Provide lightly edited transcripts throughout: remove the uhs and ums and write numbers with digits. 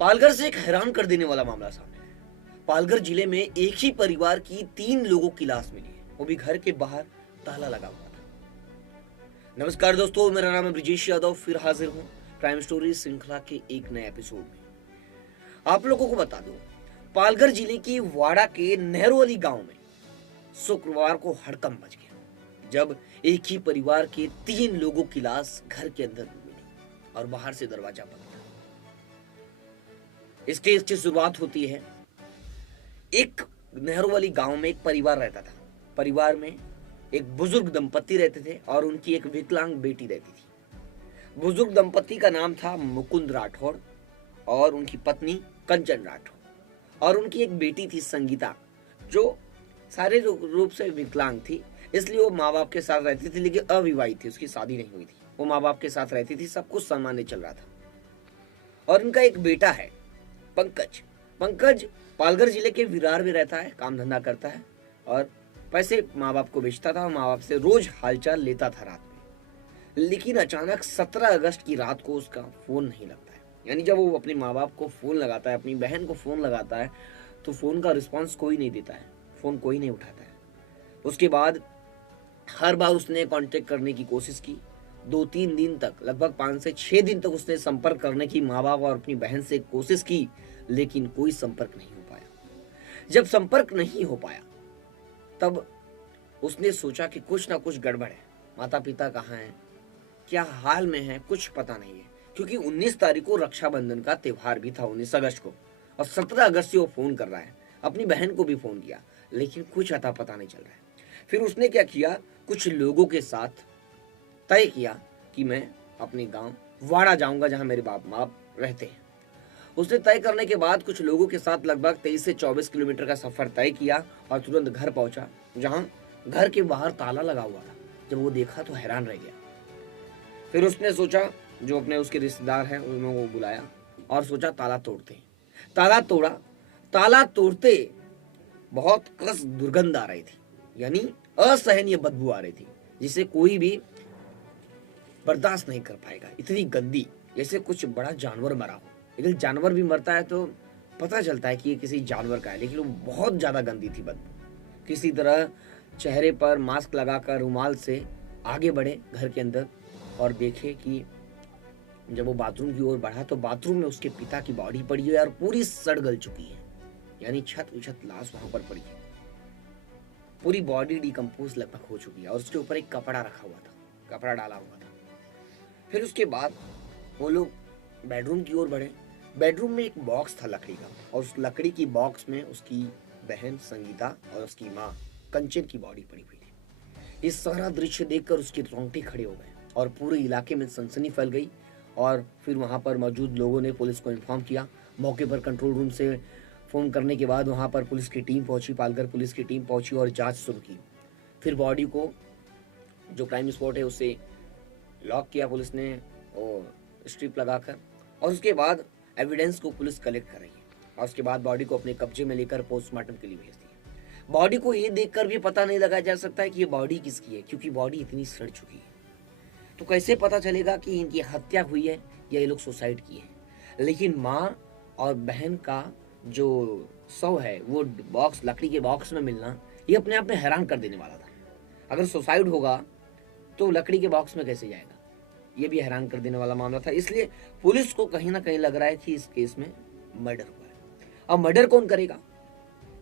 पालघर से एक हैरान कर देने वाला मामला सामने आया। पालघर जिले में एक ही परिवार की 3 लोगों की लाश मिली है, वो भी घर के बाहर ताला लगा हुआ था। नमस्कार दोस्तों, मेरा नाम है ब्रिजेश यादव, फिर हाजिर हूँ क्राइम स्टोरी श्रृंखला के एक नए एपिसोड में। आप लोगों को बता दूं, पालघर जिले की वाड़ा के नेहरोली गांव में शुक्रवार को हड़कंप मच गया जब एक ही परिवार के 3 लोगों की लाश घर के अंदर मिली और बाहर से दरवाजा बंद था। इस केस की शुरुआत होती है, एक नेहरोवाली गांव में एक परिवार रहता था। परिवार में एक बुजुर्ग दंपत्ति रहते थे और उनकी एक विकलांग बेटी रहती थी। बुजुर्ग दंपत्ति का नाम था मुकुंद राठौड़ और उनकी पत्नी कंचन राठौड़, और उनकी एक बेटी थी संगीता, जो शारीरिक रूप से विकलांग थी, इसलिए वो माँ बाप के साथ रहती थी, लेकिन अविवाहित थी, उसकी शादी नहीं हुई थी। वो माँ बाप के साथ रहती थी, सब कुछ सामान्य चल रहा था। और उनका एक बेटा है पंकज। पंकज पालघर जिले के विरार में रहता है, काम धंधा करता है और पैसे माँ बाप को बेचता था और माँ बाप से रोज हालचाल लेता था रात में। लेकिन अचानक 17 अगस्त की रात को उसका फोन नहीं लगता है। यानी जब वो अपने माँ बाप को फोन लगाता है, अपनी बहन को फोन लगाता है, तो फोन का रिस्पॉन्स कोई नहीं देता है, फोन कोई नहीं उठाता है। उसके बाद हर बार उसने कांटेक्ट करने की कोशिश की। 2-3 दिन तक, लगभग 5 से 6 दिन तक उसने संपर्क करने की माँ बाप और अपनी बहन से कोशिश की, लेकिन कोई संपर्क नहीं हो पाया। जब संपर्क नहीं हो पाया तब उसने सोचा कि कुछ ना कुछ गड़बड़ है। माता पिता कहाँ हैं, क्या हाल में हैं, कुछ पता नहीं है, क्योंकि 19 तारीख को रक्षाबंधन का त्योहार भी था, 19 अगस्त को, और 17 अगस्त से वो फोन कर रहा है। अपनी बहन को भी फोन किया, लेकिन कुछ अता पता नहीं चल रहा है। फिर उसने क्या किया, कुछ लोगों के साथ तय किया कि मैं अपने गांव वाड़ा जाऊंगा, जहां मेरे बाप माँ रहते हैं। उसने तय करने के बाद कुछ लोगों के साथ लगभग 23 से 24 किलोमीटर का सफर तय किया और तुरंत घर पहुंचा, जहां घर के बाहर ताला लगा हुआ था। जब वो देखा तो हैरान रह गया। फिर उसने सोचा, जो अपने उसके रिश्तेदार हैं उन्होंने वो बुलाया और सोचा ताला तोड़ते हैं। ताला तोड़ा। ताला तोड़ते बहुत कस दुर्गंध आ रही थी, यानी असहनीय बदबू आ रही थी, जिसे कोई भी बर्दाश्त नहीं कर पाएगा। इतनी गंदी, जैसे कुछ बड़ा जानवर मरा हो। लेकिन जानवर भी मरता है तो पता चलता है कि ये किसी जानवर का है, लेकिन वो बहुत ज्यादा गंदी थी बदबू। किसी तरह चेहरे पर मास्क लगाकर रुमाल से आगे बढ़े घर के अंदर और देखे कि जब वो बाथरूम की ओर बढ़ा तो बाथरूम में उसके पिता की बॉडी पड़ी है और पूरी सड़ गल चुकी है, यानी छत उछत लाश वहां पर पड़ी है। पूरी बॉडी डिकम्पोज लगभग हो चुकी है और उसके ऊपर एक कपड़ा रखा हुआ था, कपड़ा डाला हुआ था। फिर उसके बाद वो लोग बेडरूम की ओर बढ़े। बेडरूम में एक बॉक्स था लकड़ी का, और उस लकड़ी की बॉक्स में उसकी बहन संगीता और उसकी माँ कंचन की बॉडी पड़ी हुई थी। इस सारा दृश्य देखकर उसके रोंगटे खड़े हो गए और पूरे इलाके में सनसनी फैल गई। और फिर वहां पर मौजूद लोगों ने पुलिस को इन्फॉर्म किया। मौके पर कंट्रोल रूम से फोन करने के बाद वहां पर पुलिस की टीम पहुंची, पालघर पुलिस की टीम पहुंची और जांच शुरू की। फिर बॉडी को, जो क्राइम स्पॉट है, उसे लॉक किया पुलिस ने और स्ट्रिप लगाकर, और उसके बाद एविडेंस को पुलिस कलेक्ट कर रही है और उसके बाद बॉडी को अपने कब्जे में लेकर पोस्टमार्टम के लिए भेज दिया। बॉडी को ये देखकर भी पता नहीं लगाया जा सकता है कि ये बॉडी किसकी है, क्योंकि बॉडी इतनी सड़ चुकी है। तो कैसे पता चलेगा कि इनकी हत्या हुई है या ये लोग सुसाइड किए हैं। लेकिन माँ और बहन का जो शव है वो बॉक्स, लकड़ी के बॉक्स में मिलना, ये अपने आप में हैरान कर देने वाला था। अगर सुसाइड होगा तो लकड़ी के बॉक्स में कैसे जाएगा, ये भी हैरान कर देने वाला मामला था। इसलिए पुलिस को कहीं ना कहीं लग रहा है कि इस केस में मर्डर हुआ है। अब मर्डर कौन करेगा,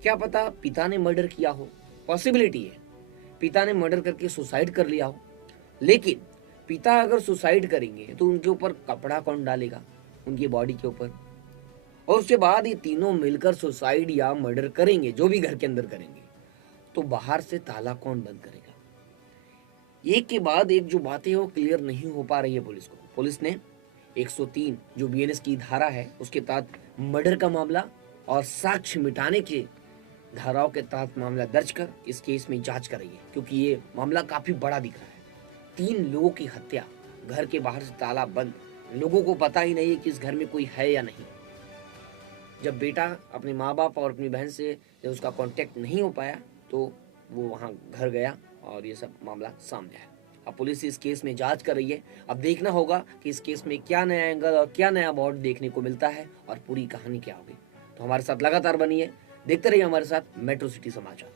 क्या पता पिता ने मर्डर किया हो, पॉसिबिलिटी है पिता ने मर्डर करके सुसाइड कर लिया हो। लेकिन पिता अगर सुसाइड करेंगे तो उनके ऊपर कपड़ा कौन डालेगा, उनकी बॉडी के ऊपर, और उसके बाद ये तीनों मिलकर सुसाइड या मर्डर करेंगे, जो भी घर के अंदर करेंगे, तो बाहर से ताला कौन बंद करेगा। एक के बाद एक जो बातें वो क्लियर नहीं हो पा रही है पुलिस को। पुलिस ने 103 जो बीएनएस की धारा है उसके तहत मर्डर का मामला और साक्ष्य मिटाने के धाराओं के तहत मामला दर्ज कर इस केस में जांच कर रही है, क्योंकि ये मामला काफी बड़ा दिख रहा है। 3 लोगों की हत्या, घर के बाहर से ताला बंद, लोगों को पता ही नहीं है कि इस घर में कोई है या नहीं। जब बेटा अपने माँ बाप और अपनी बहन से जब उसका कांटेक्ट नहीं हो पाया तो वो वहाँ घर गया और ये सब मामला सामने आया। अब पुलिस इस केस में जांच कर रही है। अब देखना होगा कि इस केस में क्या नया एंगल और क्या नया मोड़ देखने को मिलता है और पूरी कहानी क्या होगी। तो हमारे साथ लगातार बनिए, देखते रहिए हमारे साथ मेट्रो सिटी समाचार।